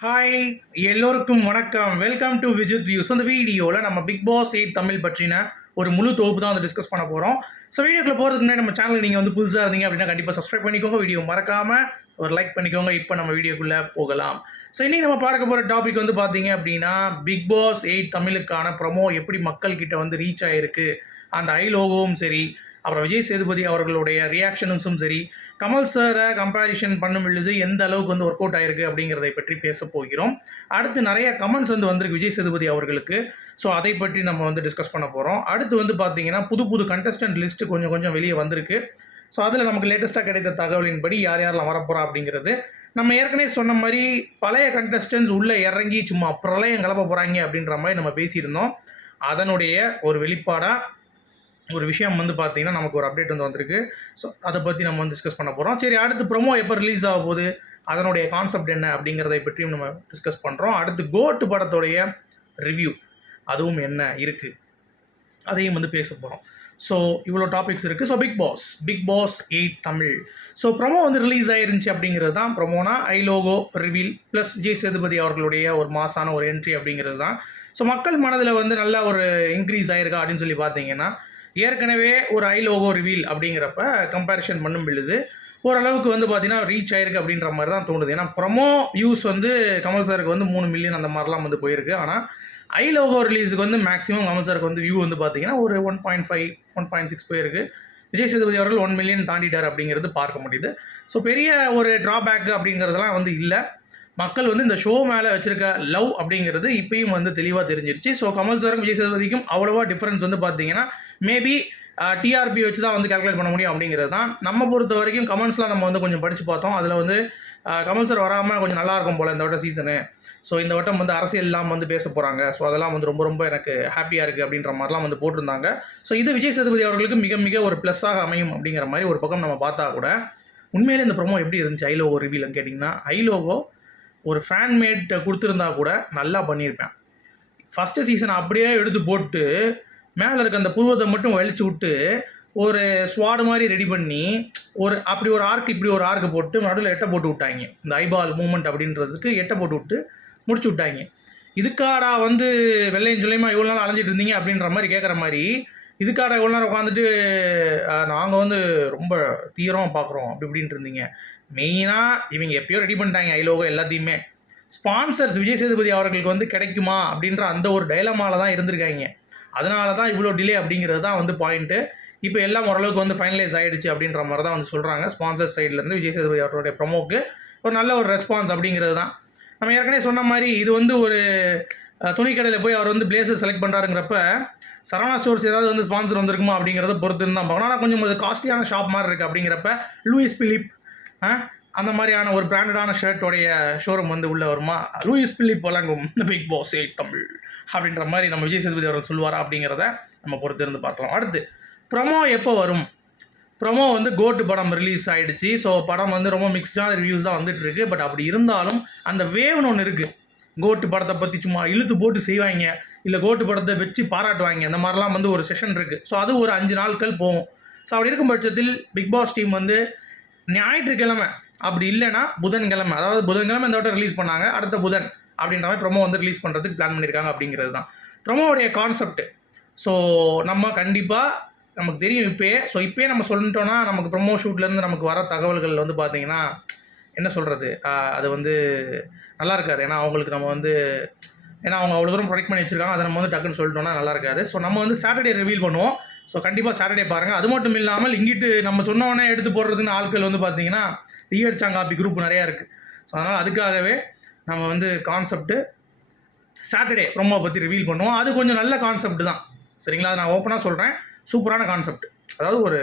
Hi எல்லோருக்கும் வணக்கம். Welcome to Vijith views அந்த வீடியோவில் நம்ம பிக் பாஸ் எயிட் தமிழ் பற்றின ஒரு முழு தொகுப்பு தான் வந்து டிஸ்கஸ் பண்ண போகிறோம் ஸோ வீடியோக்குள்ள போகிறதுக்கு முன்னாடி நம்ம சேனல் நீங்கள் வந்து புதுசாக இருந்தீங்க அப்படின்னா கண்டிப்பாக சப்ஸ்கிரைப் பண்ணிக்கோங்க. வீடியோ மறக்காமல் ஒரு லைக் பண்ணிக்கோங்க. இப்போ நம்ம வீடியோக்குள்ளே போகலாம். ஸோ இன்றைக்கி நம்ம பார்க்க போகிற டாபிக் வந்து பார்த்தீங்க அப்படின்னா பிக் பாஸ் எயிட் தமிழுக்கான ப்ரொமோ எப்படி மக்கள்கிட்ட வந்து ரீச் ஆகிருக்கு அந்த ஐ லோகோவும் சரி அப்புறம் விஜய் சேதுபதி அவர்களுடைய ரியாக்ஷன்ஸும் சரி கமல் சாரை கம்பேரிஷன் பண்ணும் பொழுது எந்த அளவுக்கு வந்து ஒர்க் அவுட் ஆயிருக்கு அப்படிங்கிறதை பற்றி பேச போகிறோம். அடுத்து நிறைய கமெண்ட்ஸ் வந்து வந்திருக்கு விஜய் சேதுபதி அவர்களுக்கு. ஸோ அதை பற்றி நம்ம வந்து டிஸ்கஸ் பண்ண போகிறோம் அடுத்து வந்து பார்த்தீங்கன்னா புது புது கண்டஸ்டன்ட் லிஸ்ட் கொஞ்சம் கொஞ்சம் வெளியே வந்திருக்கு. ஸோ அதில் நமக்கு லேட்டஸ்ட்டாக கிடைத்த தகவலின்படி யார் யாரெல்லாம் வரப்போகிறா அப்படிங்கிறது நம்ம ஏற்கனவே சொன்ன மாதிரி பழைய கண்டஸ்டன்ஸ் உள்ளே இறங்கி சும்மா பிரளயம் கிளப்ப போகிறாங்க அப்படின்ற மாதிரி நம்ம பேசியிருந்தோம். அதனுடைய ஒரு வெளிப்பாடாக ஒரு விஷயம் வந்து பார்த்தீங்கன்னா நமக்கு ஒரு அப்டேட் வந்து வந்திருக்கு. ஸோ அதை பற்றி நம்ம வந்து டிஸ்கஸ் பண்ண போகிறோம் சரி அடுத்து ப்ரோமோ எப்போ ரிலீஸ் ஆக போகுது? அதனுடைய கான்செப்ட் என்ன? அப்படிங்கிறதை பற்றியும் நம்ம டிஸ்கஸ் பண்ணுறோம் அடுத்து கோட்டு படத்துடைய ரிவ்யூ அதுவும் என்ன? இருக்குது அதையும் வந்து பேச போகிறோம் ஸோ இவ்வளோ டாபிக்ஸ் இருக்குது so Bigg Boss Bigg Boss eight Tamil. So promo வந்து ரிலீஸ் ஆயிருந்துச்சு அப்படிங்கிறது தான் ப்ரொமோனா eye logo reveal plus Jai Sethupathi அவர்களுடைய ஒரு மாசான ஒரு என்ட்ரி அப்படிங்கிறது தான். ஸோ மக்கள் மனதில் வந்து நல்ல ஒரு இன்க்ரீஸ் ஆயிருக்கா அப்படின்னு சொல்லி பார்த்தீங்கன்னா ஏற்கனவே ஒரு ஐ லோகோ ரிவீல் அப்படிங்கிறப்ப கம்பேரிஷன் பண்ணும் பொழுது ஓரளவுக்கு வந்து பார்த்தீங்கன்னா ரீச் ஆயிருக்கு அப்படின்ற மாதிரி தான் தோணுது. ஏன்னா ப்ரொமோ வியூஸ் வந்து கமல் சாருக்கு வந்து மூணு மில்லியன் அந்த மாதிரிலாம் வந்து போயிருக்கு. ஆனால் ஐ லோகோ ரிலீஸுக்கு வந்து மேக்ஸிமம் கமல் சாருக்கு வந்து வியூ வந்து பார்த்தீங்கன்னா ஒரு one point five one point six போயிருக்கு. விஜய் சேதுபதி அவர்கள் ஒன் மில்லியன் தாண்டிட்டார் அப்படிங்கிறது பார்க்க முடியுது. ஸோ பெரிய ஒரு ட்ராபேக் அப்படிங்கிறதெல்லாம் வந்து இல்லை. மக்கள் வந்து இந்த ஷோ மேலே வச்சுருக்க லவ் அப்படிங்கிறது இப்பயும் வந்து தெளிவாக தெரிஞ்சிருச்சு. ஸோ கமல் சாருக்கும் விஜய் சேதுபதிக்கும் அவ்வளோவா டிஃப்ரென்ஸ் வந்து பார்த்தீங்கன்னா மேபி டிஆர்பி வச்சு தான் வந்து கால்குலேட் பண்ண முடியும் அப்படிங்கிறது தான். நம்ம பொறுத்த வரைக்கும் கமெண்ட்ஸ்லாம் நம்ம வந்து கொஞ்சம் படித்து பார்த்தோம். அதில் வந்து கமல் சார் வராமல் கொஞ்சம் நல்லா இருக்கும் போல் இந்த வட்டம் சீசனு ஸோ இந்த வட்டம் வந்து அரசியல் இல்லாமல் வந்து பேச போகிறாங்க ஸோ அதெல்லாம் வந்து ரொம்ப ரொம்ப எனக்கு ஹாப்பியாக இருக்குது அப்படின்ற மாதிரிலாம் வந்து போட்டிருந்தாங்க. ஸோ இது விஜய் சேதுபதி அவர்களுக்கு மிக மிக ஒரு ப்ளஸ்ஸாக அமையும் அப்படிங்கிற மாதிரி ஒரு பக்கம் நம்ம பார்த்தா கூட உண்மையிலே இந்த ப்ரொமோ எப்படி இருந்துச்சு? ஐலோகோ ரிவியூலன்னு கேட்டிங்கன்னா ஐலோகோ ஒரு ஃபேன்மேட் கொடுத்துருந்தா கூட நல்லா பண்ணியிருப்பேன். ஃபஸ்ட்டு சீசன் அப்படியே எடுத்து போட்டு மேலே இருக்க அந்த புருவத்தை மட்டும் வலிச்சு விட்டு ஒரு ஸ்வாடு மாதிரி ரெடி பண்ணி ஒரு அப்படி ஒரு ஆர்க் இப்படி ஒரு ஆர்க்கு போட்டு நடுவில் எட்டை போட்டு விட்டாங்க. இந்த ஐபால் மூமெண்ட் அப்படின்றதுக்கு எட்டை போட்டு விட்டு முடிச்சு விட்டாங்க. இதுக்காடா வந்து வெள்ளையும் சொல்லியமா இவ்வளோ நாள் அலைஞ்சிட்டு இருந்தீங்க அப்படின்ற மாதிரி கேட்குற மாதிரி இதுக்காடா இவ்வளோ நேரம் உட்காந்துட்டு நாங்கள் வந்து ரொம்ப தீவிரமாக பார்க்குறோம் அப்படி இப்படின்ட்டு இருந்தீங்க. மெயினாக இவங்க எப்பயோ ரெடி பண்ணிட்டாங்க ஐலோகோ எல்லாத்தையுமே. ஸ்பான்சர்ஸ் விஜய் சேதுபதி அவர்களுக்கு வந்து கிடைக்குமா அப்படின்ற அந்த ஒரு டைலமாவில் தான் இருந்திருக்காங்க. அதனால தான் இவ்வளோ டிலே அப்படிங்கிறது தான் வந்து பாயிண்ட்டு இப்போ எல்லாம் ஓரளவுக்கு வந்து ஃபைனலைஸ் ஆகிடுச்சு அப்படின்ற மாதிரி தான் வந்து சொல்கிறாங்க ஸ்பான்சர் சைட்லேருந்து விஜய் சேதுபதி அவர்களுடைய ப்ரொமோக்கு ஒரு நல்ல ஒரு ரெஸ்பான்ஸ் அப்படிங்கிறது தான் நம்ம ஏற்கனவே சொன்ன மாதிரி இது வந்து ஒரு துணிக்கடையில் போய் அவர் வந்து பிளேசர் செலக்ட் பண்ணுறாருங்கிறப்ப சரவணா ஸ்டோர்ஸ் ஏதாவது வந்து ஸ்பான்சர் வந்திருக்குமா அப்படிங்கிறத பொறுத்து தான் பார்க்கணும். ஆனால் கொஞ்சம் காஸ்ட்லியான ஷாப் மாதிரி இருக்குது அப்படிங்கிறப்ப லூயிஸ் பிலிப் ஆ, அந்த மாதிரியான ஒரு பிராண்டடான ஷர்ட்டோடைய ஷோரூம் வந்து உள்ளே வருமா? லூயிஸ் பிலிப் வழங்கும் பிக் பாஸ் எயிட் தமிழ் அப்படின்ற மாதிரி நம்ம விஜய் சேதுபதி அவர்கள் சொல்வாரா அப்படிங்கிறத நம்ம பொறுத்து இருந்து பார்க்கலாம். அடுத்து ப்ரொமோ எப்போ வரும்? ப்ரொமோ வந்து கோட்டு படம் ரிலீஸ் ஆகிடுச்சு ஸோ படம் வந்து ரொம்ப மிக்ஸ்டான ரிவ்யூஸ் தான் வந்துட்டு இருக்கு. பட் அப்படி இருந்தாலும் அந்த வேவ்னு ஒன்று இருக்குது கோட்டு படத்தை பற்றி சும்மா இழுத்து போட்டு செய்வாங்க. இல்லை கோட்டு படத்தை வச்சு பாராட்டுவாங்க. அந்த மாதிரிலாம் வந்து ஒரு செஷன் இருக்குது ஸோ அது ஒரு அஞ்சு நாட்கள் போகும். ஸோ அப்படி இருக்கும் பட்சத்தில் பிக் பாஸ் டீம் வந்து ஞாயிற்றுக்கிழமை அப்படி இல்லைன்னா புதன்கிழமை அதாவது புதன்கிழமை இந்த வட்டம் ரிலீஸ் பண்ணாங்க அடுத்த புதன் அப்படின்ற மாதிரி ப்ரொமோ வந்து ரிலீஸ் பண்ணுறதுக்கு பிளான் பண்ணியிருக்காங்க அப்படிங்கிறது தான். ப்ரொமோவுடைய கான்செப்ட் ஸோ நம்ம கண்டிப்பாக நமக்கு தெரியும் இப்போயே. ஸோ இப்போயே நம்ம சொல்லிட்டோம்னா நமக்கு ப்ரொமோ ஷூட்லேருந்து நமக்கு வர தகவல்கள் வந்து பார்த்தீங்கன்னா என்ன சொல்கிறது அது வந்து நல்லா இருக்காது. ஏன்னா அவங்களுக்கு நம்ம வந்து ஏன்னா அவங்க அவ்வளோ தூரம் ப்ரொடெக்ட் பண்ணி வச்சிருக்காங்க. அதை நம்ம வந்து டக்குன்னு சொல்லிட்டோம்னா நல்லா இருக்காது. ஸோ நம்ம வந்து சாட்டர்டே ரிவீல் பண்ணுவோம். ஸோ கண்டிப்பாக சாட்டர்டே பாருங்கள் அது மட்டும் இல்லாமல் இங்கிட்டு நம்ம சொன்னோன்னே எடுத்து போடுறதுன்னு ஆட்கள் வந்து பார்த்தீங்கன்னா ஈயடிச்சாங்காப்பி குரூப் நிறையா இருக்குது ஸோ அதனால் அதுக்காகவே நம்ம வந்து கான்செப்ட்டு சாட்டர்டே ப்ரோமோ பற்றி ரிவீல் பண்ணுவோம். அது கொஞ்சம் நல்ல கான்செப்ட் தான். சரிங்களா? அதை நான் ஓப்பனாக சொல்கிறேன் சூப்பரான கான்செப்ட் அதாவது ஒரு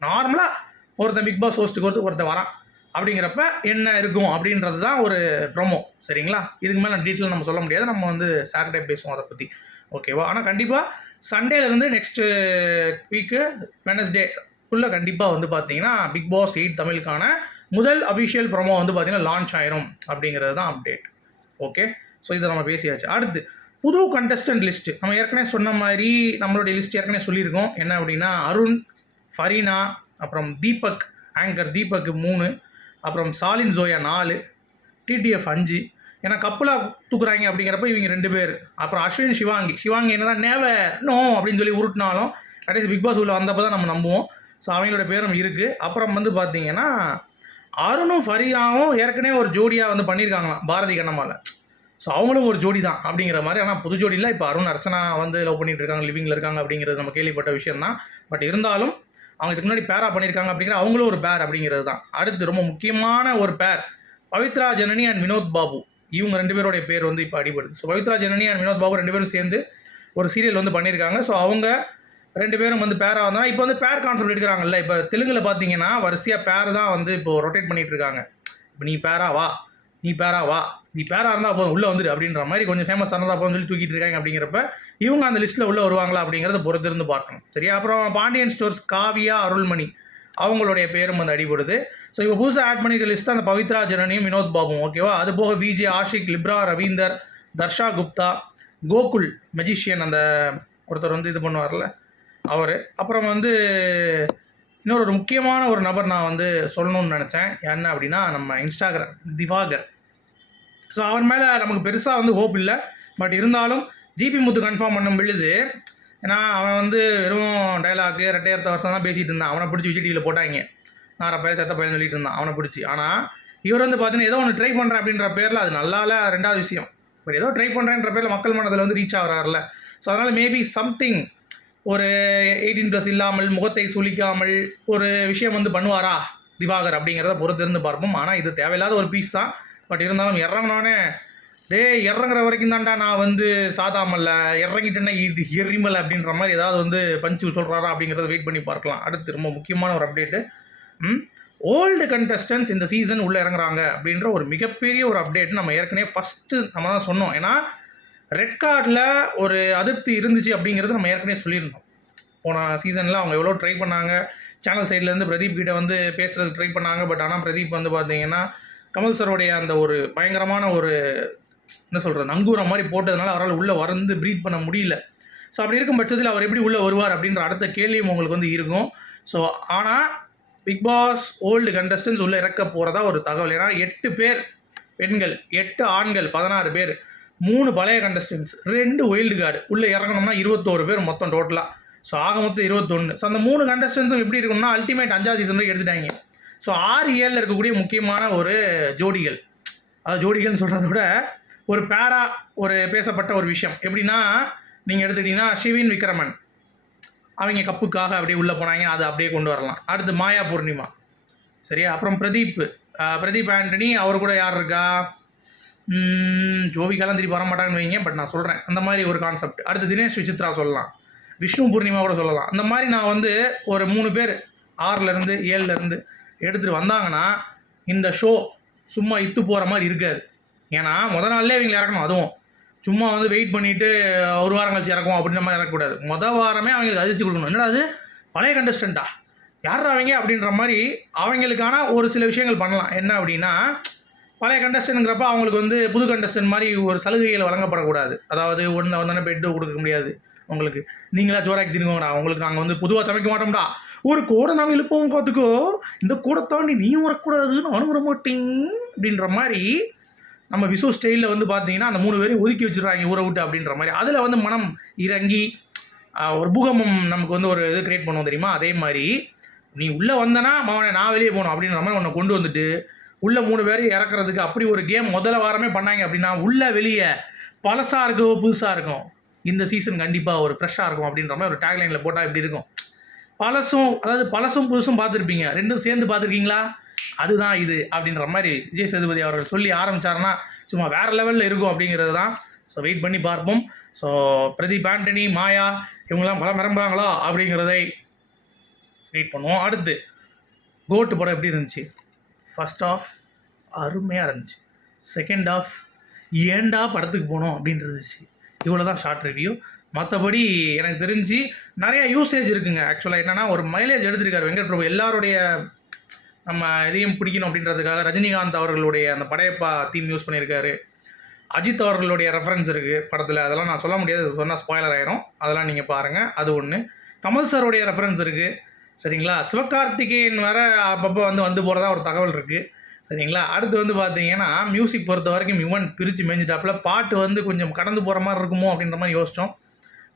நார்மலாக ஒருத்தன் பிக் பாஸ் ஹோஸ்ட்டுக்கு ஒருத்தர் ஒருத்தன் வரான். அப்படிங்கிறப்ப என்ன இருக்கும் அப்படின்றது தான் ஒரு ப்ரொமோ சரிங்களா? இதுக்கு மேலே டீட்டெயில் நம்ம சொல்ல முடியாது. நம்ம வந்து சாட்டர்டே பேசுவோம் அதை பற்றி ஓகேவா? ஆனால் கண்டிப்பாக சண்டேலேருந்து நெக்ஸ்ட்டு வீக்கு uh, வெனஸ்டே குள்ளே கண்டிப்பாக வந்து பார்த்தீங்கன்னா பிக் பாஸ் எயிட் தமிழுக்கான முதல் அஃபிஷியல் ப்ரோமோ வந்து பார்த்தீங்கன்னா லான்ச் ஆயிரும் அப்படிங்கிறது தான் அப்டேட் ஓகே ஸோ இதை நம்ம பேசியாச்சு. அடுத்து புது கண்டஸ்டன்ட் லிஸ்ட் நம்ம ஏற்கனவே சொன்ன மாதிரி நம்மளுடைய லிஸ்ட் ஏற்கனவே சொல்லியிருக்கோம். என்ன அப்படின்னா அருண் ஃபரீனா அப்புறம் தீபக் ஆங்கர் தீபக் மூணு அப்புறம் சாலின் ஜோயா நாலு டிடிஎஃப் அஞ்சு ஏன்னா கப்பலாக தூக்குறாங்க அப்படிங்கிறப்ப இவங்க ரெண்டு பேர். அப்புறம் அஸ்வின் சிவாங்கி. சிவாங்கி என்னதான் நேவ நோ அப்படின்னு சொல்லி உருட்டினாலும் கடைசி பிக் பாஸ் உள்ள வந்தப்போ தான் நம்ம நம்புவோம். ஸோ அவங்களோட பேரும் இருக்குது அப்புறம் வந்து பார்த்தீங்கன்னா அருணும் ஃபரியாவும் ஏற்கனவே ஒரு ஜோடியாக வந்து பண்ணியிருக்காங்களாம் பாரதி கண்ணம்மாவில் ஸோ அவங்களும் ஒரு ஜோடி தான் அப்படிங்கிற மாதிரி. ஆனால் புது ஜோடி இல்லை. இப்போ அருண் அர்ச்சனா வந்து லவ் பண்ணிட்டு இருக்காங்க லிவிங்கில் இருக்காங்க அப்படிங்கிறது நம்ம கேள்விப்பட்ட விஷயம் தான் பட் இருந்தாலும் அவங்க இதுக்கு முன்னாடி பேரா பண்ணியிருக்காங்க அப்படிங்கிற அவங்களும் ஒரு பேர் அப்படிங்கிறது தான் அடுத்து ரொம்ப முக்கியமான ஒரு பேர் பவித்ரா ஜனனி அண்ட் வினோத் பாபு. இவங்க ரெண்டு பேருடைய பேர் வந்து இப்போ அடிபடுது. ஸோ பவித்ரா ஜனனி அண்ட் வினோத் பாபு ரெண்டு பேரும் சேர்ந்து ஒரு சீரியல் வந்து பண்ணியிருக்காங்க ஸோ அவங்க ரெண்டு பேரும் வந்து பேராக வந்தால் இப்போ வந்து பேர் கான்செப்ட் எடுக்கிறாங்கல்ல. இப்போ தெலுங்கில் பார்த்தீங்கன்னா வரிசையாக பேர் தான் வந்து இப்போ ரொட்டேட் பண்ணிகிட்டு இருக்காங்க இப்போ நீ பேரா வா நீ பேரா வா நீ பேரா இருந்தால் போதும் உள்ளே வந்துடு அப்படின்ற மாதிரி கொஞ்சம் ஃபேமஸ் ஆனதாக போதும் சொல்லி தூக்கிட்டு இருக்காங்க அப்படிங்கிறப்ப இவங்க அந்த லிஸ்ட்டில் உள்ளே வருவாங்களா அப்படிங்கிறத பொறுத்திருந்து பார்க்கணும். சரியா? அப்புறம் பாண்டியன் ஸ்டோர்ஸ் காவியா அருள்மணி. அவங்களுடைய பேரும் வந்து அடிபடுது. ஸோ இப்போ புதுசாக ஆட் பண்ணிக்கிற லிஸ்ட் அந்த பவித்ரா ஜனனியும் வினோத் பாபும் ஓகேவா அது போக VJ Ashik Libra Ravindar Darsha Gupta Gokul magician அந்த ஒருத்தர் வந்து இது பண்ணுவார்ல அவர். அப்புறம் வந்து இன்னொரு ஒரு முக்கியமான ஒரு நபர் நான் வந்து சொல்லணும்னு நினச்சேன். என்ன அப்படின்னா நம்ம இன்ஸ்டாகிராம் திவாகர் ஸோ அவர் மேலே நமக்கு பெருசாக வந்து ஹோப் இல்லை. பட் இருந்தாலும் ஜிபி முத்து கன்ஃபார்ம் பண்ணும் பொழுது ஏன்னா அவன் வந்து வெறும் டைலாக்கு ரெட்டையர்த்த வருஷம் தான் பேசிகிட்டு இருந்தான். அவனை பிடிச்சி விஜய் டிவியில் போட்டாங்க. நார பையன் செத்த பையன் சொல்லிட்டு இருந்தான். அவனை பிடிச்சி. ஆனால் இவர் வந்து பார்த்தீங்கன்னா ஏதோ ஒன்று ட்ரை பண்ணுறேன் அப்படின்ற பேரில் அது நல்லா ரெண்டாவது விஷயம். பட் ஏதோ ட்ரை பண்ணுறேன்ற பேரில் மக்கள் மனதில் வந்து ரீச் ஆகிறாருல ஸோ அதனால் மேபி சம்திங் ஒரு எயிட்டீன் ப்ளஸ் இல்லாமல் முகத்தை சுளிக்காமல் ஒரு விஷயம் வந்து பண்ணுவாரா? திவாகர் அப்படிங்கிறத பொறுத்திருந்து பார்ப்போம். ஆனால் இது தேவையில்லாத ஒரு பீஸ் தான். பட் இருந்தாலும் இறங்கினோடனே டேய் இறங்குற வரைக்கும் தான்டா நான் வந்து சாதாமல்ல. இறங்கிட்டேன்னா இது எரிமலை அப்படின்ற மாதிரி ஏதாவது வந்து பஞ்சு சொல்கிறாரா அப்படிங்கிறத வெயிட் பண்ணி பார்க்கலாம். அடுத்து ரொம்ப முக்கியமான ஒரு அப்டேட்டு ஓல்டு கண்டஸ்டன்ஸ் இந்த சீசன் உள்ளே இறங்குறாங்க அப்படின்ற ஒரு மிகப்பெரிய ஒரு அப்டேட் நம்ம ஏற்கனவே ஃபஸ்ட்டு நம்ம தான் சொன்னோம். ஏன்னா ரெட் கார்டில் ஒரு அதிருப்தி இருந்துச்சு அப்படிங்கிறது நம்ம ஏற்கனவே சொல்லியிருந்தோம். போன சீசனில் அவங்க எவ்வளோ ட்ரை பண்ணாங்க. சேனல் சைட்லேருந்து பிரதீப் கிட்ட வந்து பேசுகிறதுக்கு ட்ரை பண்ணாங்க. பட் ஆனால் பிரதீப் வந்து பார்த்தீங்கன்னா கமல் சருடைய அந்த ஒரு பயங்கரமான ஒரு என்ன சொல்கிறது நங்கூரம் மாதிரி போட்டதுனால அவரால் உள்ளே வந்து ப்ரீத் பண்ண முடியல. ஸோ அப்படி இருக்கும் பட்சத்தில் அவர் எப்படி உள்ளே வருவார் அப்படின்ற அடுத்த கேள்வியும் உங்களுக்கு வந்து இருக்கும். ஸோ ஆனால் பிக் பாஸ் ஓல்டு கண்டஸ்டன்ஸ் உள்ளே இறக்க போகிறதா ஒரு தகவல். ஏன்னா எட்டு பேர் பெண்கள் எட்டு ஆண்கள் பதினாறு பேர் மூணு பழைய கண்டஸ்டன்ஸ் ரெண்டு ஒயில்டு கார்டு உள்ளே இறங்கணும்னா இருபத்தோரு பேர் மொத்தம் டோட்டலாக ஸோ ஆக மொத்தம் இருபத்தொன்று ஸோ அந்த மூணு கண்டஸ்டன்ஸும் எப்படி இருக்கும்னா அல்டிமேட் அஞ்சாவது சீசன் எடுத்துட்டாங்க. ஸோ ஆறு ஏழில் இருக்கக்கூடிய முக்கியமான ஒரு ஜோடிகள். அதாவது ஜோடிகள்னு சொல்கிறத விட ஒரு பேரா ஒரு பேசப்பட்ட ஒரு விஷயம். எப்படின்னா நீங்கள் எடுத்துக்கிட்டிங்கன்னா ஷிவின் விக்ரமன். அவங்க கப்புக்காக அப்படியே உள்ளே போனாங்க அதை அப்படியே கொண்டு வரலாம். அடுத்து மாயா பூர்ணிமா. சரியா? அப்புறம் பிரதீப். பிரதீப் ஆண்டனி அவர் கூட யார் இருக்கா? ஜோபிகாலாம் திருப்பி வர மாட்டாங்கன்னு வைங்க பட் நான் சொல்கிறேன் அந்த மாதிரி ஒரு கான்செப்ட் அடுத்து தினேஷ் விசித்ரா சொல்லலாம். விஷ்ணு பூர்ணிமா கூட சொல்லலாம். அந்த மாதிரி நான் வந்து ஒரு மூணு பேர் ஆறுலேருந்து ஏழுலேருந்து எடுத்துகிட்டு வந்தாங்கன்னா இந்த ஷோ சும்மா இத்து போகிற மாதிரி இருக்காது. ஏன்னா முத நாள்லேயே இவங்களை இறக்கணும் அதுவும். சும்மா வந்து வெயிட் பண்ணிவிட்டு ஒரு வாரம் கழிச்சு இறக்கும் அப்படின்ற மாதிரி இறக்கக்கூடாது. மொதல் வாரமே அவங்களுக்கு அதிர்ச்சி கொடுக்கணும். என்னடா அது? பழைய கண்டஸ்டண்ட்டா யார் அவங்க? அப்படின்ற மாதிரி அவங்களுக்கான ஒரு சில விஷயங்கள் பண்ணலாம். என்ன அப்படின்னா பழைய கண்டஸ்டன்ங்கிறப்ப அவங்களுக்கு வந்து புது கண்டஸ்டன் மாதிரி ஒரு சலுகைகள் வழங்கப்படக்கூடாது. அதாவது ஒன்று வந்தோடனே பெட்டு கொடுக்க முடியாது உங்களுக்கு. நீங்களா ஜோராக்கி திரும்புங்கடா உங்களுக்கு நாங்கள் வந்து பொதுவாக சமைக்க மாட்டோம்டா. ஒரு கூடை நாங்கள் இழுப்போம் பார்த்துக்கோ. இந்த கூடை தாண்டி நீயும் வரக்கூடாதுன்னு நானும் வர அப்படின்ற மாதிரி நம்ம விசு ஸ்டைலில் வந்து பார்த்தீங்கன்னா அந்த மூணு பேரையும் ஒதுக்கி வச்சுருவாங்க ஊரை விட்டு அப்படின்ற மாதிரி. அதில் வந்து மனம் இறங்கி ஒரு பூகம்பம் நமக்கு வந்து ஒரு இது கிரியேட் பண்ணுவோம் தெரியுமா? அதே மாதிரி நீ உள்ளே வந்தனா மவனை நான் வெளியே போகணும் அப்படின்ற மாதிரி உன்னை கொண்டு வந்துட்டு உள்ளே மூணு பேரையும் இறக்குறதுக்கு அப்படி ஒரு கேம் முதல்ல வாரமே பண்ணாங்க அப்படின்னா உள்ள வெளியே பழசாக இருக்கோ புதுசாக இருக்கும் இந்த சீசன் கண்டிப்பாக ஒரு ஃப்ரெஷ்ஷாக இருக்கும் அப்படின்ற மாதிரி ஒரு டேக்லைனில் போட்டால் எப்படி இருக்கும். பழசும் அதாவது பழசும் புதுசும் பார்த்துருப்பீங்க. ரெண்டும் சேர்ந்து பார்த்துருக்கீங்களா? அதுதான் இது அப்படின்ற மாதிரி விஜய் சேதுபதி அவர்கள் சொல்லி ஆரம்பிச்சாருன்னா சும்மா வேற லெவலில் இருக்கும் அப்படிங்கிறது தான் ஸோ வெயிட் பண்ணி பார்ப்போம். ஸோ பிரதீப் ஆண்டனி மாயா இவங்கெல்லாம் பலம் மிரம்புறாங்களா அப்படிங்கிறதை வெயிட் பண்ணுவோம். அடுத்து கோட்டு படம் எப்படி இருந்துச்சு? ஃபஸ்ட் ஆஃப் அருமையாக இருந்துச்சு. செகண்ட் ஆஃப் ஏண்டா படத்துக்கு போனோம் அப்படின்னு இருந்துச்சு. இவ்வளோ தான் ஷார்ட் ரிவ்யூ மற்றபடி எனக்கு தெரிஞ்சு நிறையா யூசேஜ் இருக்குங்க. ஆக்சுவலாக என்னென்னா ஒரு மைலேஜ் எடுத்திருக்காரு வெங்கட் பிரபு எல்லாருடைய நம்ம இதையும் பிடிக்கணும் அப்படின்றதுக்காக ரஜினிகாந்த் அவர்களுடைய அந்த படையப்பா தீம் யூஸ் பண்ணியிருக்காரு. அஜித் அவர்களுடைய ரெஃபரன்ஸ் இருக்குது படத்தில். அதெல்லாம் நான் சொல்ல முடியாது. சொன்னால் ஸ்பாய்லர் ஆயிரும். அதெல்லாம் நீங்கள் பாருங்கள் அது ஒன்று கமல் சாருடைய ரெஃபரன்ஸ் இருக்குது சரிங்களா? சிவகார்த்திகேயன் வேற அப்பப்போ வந்து வந்து போகிறதா ஒரு தகவல் இருக்குது சரிங்களா? அடுத்து வந்து பார்த்தீங்கன்னா மியூசிக் பொறுத்த வரைக்கும் யுவன் பிரித்து மேய்ஞ்சிட்டாப்புல. பாட்டு வந்து கொஞ்சம் கடந்து போகிற மாதிரி இருக்குமோ அப்படின்ற மாதிரி யோசித்தோம்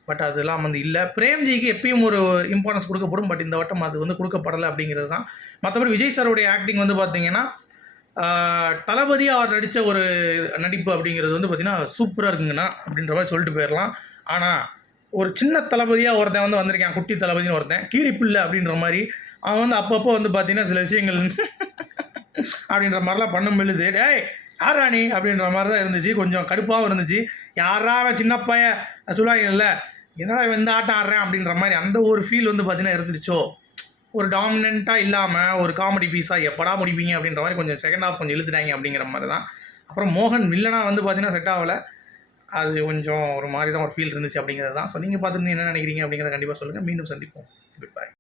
பட் அதெல்லாம் வந்து இல்லை. பிரேம்ஜிக்கு எப்பயும் ஒரு இம்பார்ட்டன்ஸ் கொடுக்கப்படும். பட் இந்த வட்டம் அது வந்து கொடுக்கப்படலை அப்படிங்கிறது தான். மற்றபடி விஜய் சாருடைய ஆக்டிங் வந்து பார்த்தீங்கன்னா தளபதி அவர் நடித்த ஒரு நடிப்பு அப்படிங்கிறது வந்து பார்த்திங்கன்னா சூப்பராக இருக்குங்கண்ணா அப்படின்ற மாதிரி சொல்லிட்டு போயிடலாம் ஆனால் ஒரு சின்ன தளபதியாக ஒருத்தன் வந்து வந்திருக்கான் குட்டி தளபதின்னு ஒருத்தன் கீரிப்பிள்ளை அப்படின்ற மாதிரி அவன் வந்து அப்பப்போ வந்து பார்த்தீங்கன்னா சில விஷயங்கள் அப்படின்ற மாதிரிலாம் பண்ண முடியுது டேய் யார் ராணி அப்படின்ற மாதிரி தான் இருந்துச்சு. கொஞ்சம் கடுப்பாகவும் இருந்துச்சு. யாரா அவன் சின்ன பையன்? சொல்லுவாங்கல்ல என்னடா இவன் இந்த ஆட்டம் ஆடுறேன் அப்படின்ற மாதிரி அந்த ஒரு ஃபீல் வந்து பார்த்தீங்கன்னா இருந்துச்சோ ஒரு டாமினண்ட்டாக இல்லாமல் ஒரு காமெடி பீஸாக எப்படா முடிப்பீங்க அப்படின்ற மாதிரி கொஞ்சம் செகண்ட் ஹாஃப் கொஞ்சம் இழுத்துட்டாங்க அப்படிங்கிற மாதிரி தான் அப்புறம் மோகன் வில்லனாக வந்து பார்த்தீங்கன்னா செட் ஆகலை. அது கொஞ்சம் ஒரு மாதிரி தான் ஒரு ஃபீல் இருந்துச்சு அப்படிங்கிறது தான் ஸோ நீங்கள் பார்த்துருந்து என்ன நினைக்கிறீங்க அப்படிங்கிறத கண்டிப்பாக சொல்லுங்கள் மீண்டும் சந்திப்போம். Good bye